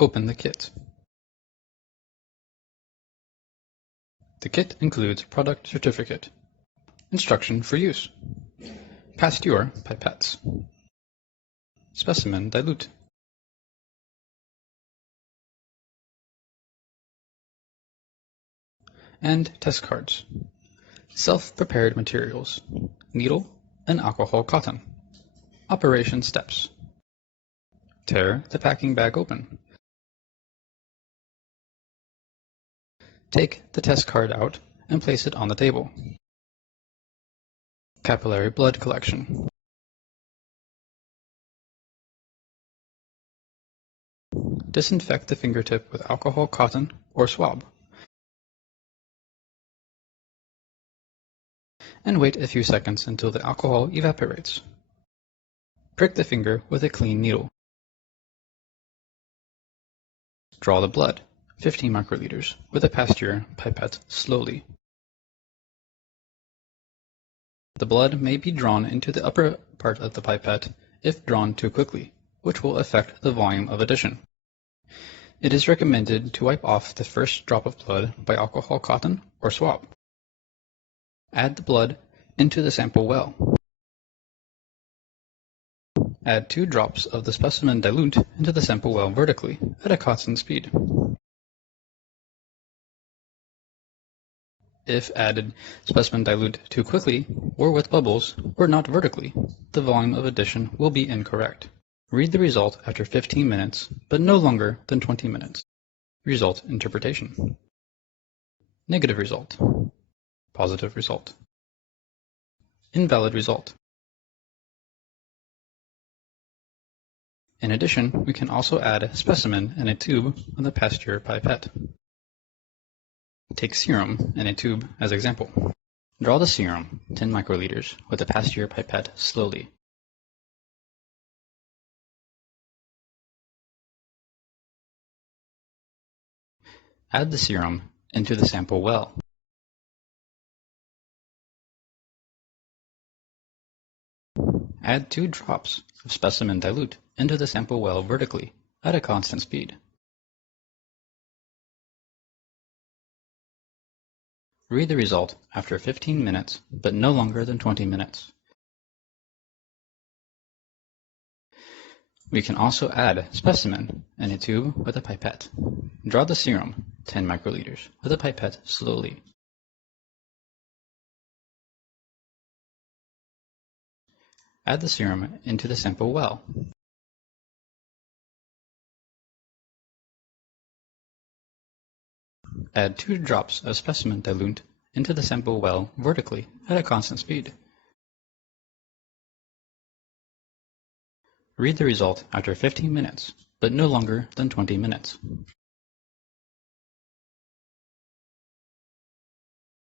Open the kit. The kit includes product certificate, instruction for use, Pasteur pipettes, specimen dilute, and test cards, self-prepared materials, needle and alcohol cotton. Operation steps. Tear the packing bag open. Take the test card out and place it on the table. Capillary blood collection. Disinfect the fingertip with alcohol cotton or swab. And wait a few seconds until the alcohol evaporates. Prick the finger with a clean needle. Draw the blood, 15 microliters, with a Pasteur pipette slowly. The blood may be drawn into the upper part of the pipette if drawn too quickly, which will affect the volume of addition. It is recommended to wipe off the first drop of blood by alcohol cotton or swab. Add the blood into the sample well. Add 2 drops of the specimen dilute into the sample well vertically at a constant speed. If added specimen dilute too quickly or with bubbles or not vertically, the volume of addition will be incorrect. Read the result after 15 minutes, but no longer than 20 minutes. Result interpretation. Negative result. Positive result. Invalid result. In addition, we can also add a specimen in a tube on the Pasteur pipette. Take serum in a tube as example. Draw the serum, 10 microliters, with a Pasteur pipette slowly. Add the serum into the sample well. Add 2 drops of specimen dilute into the sample well vertically at a constant speed. Read the result after 15 minutes, but no longer than 20 minutes. We can also add specimen in a tube with a pipette. Draw the serum, 10 microliters, with a pipette slowly. Add the serum into the sample well. Add 2 drops of specimen dilute into the sample well vertically at a constant speed. Read the result after 15 minutes, but no longer than 20 minutes.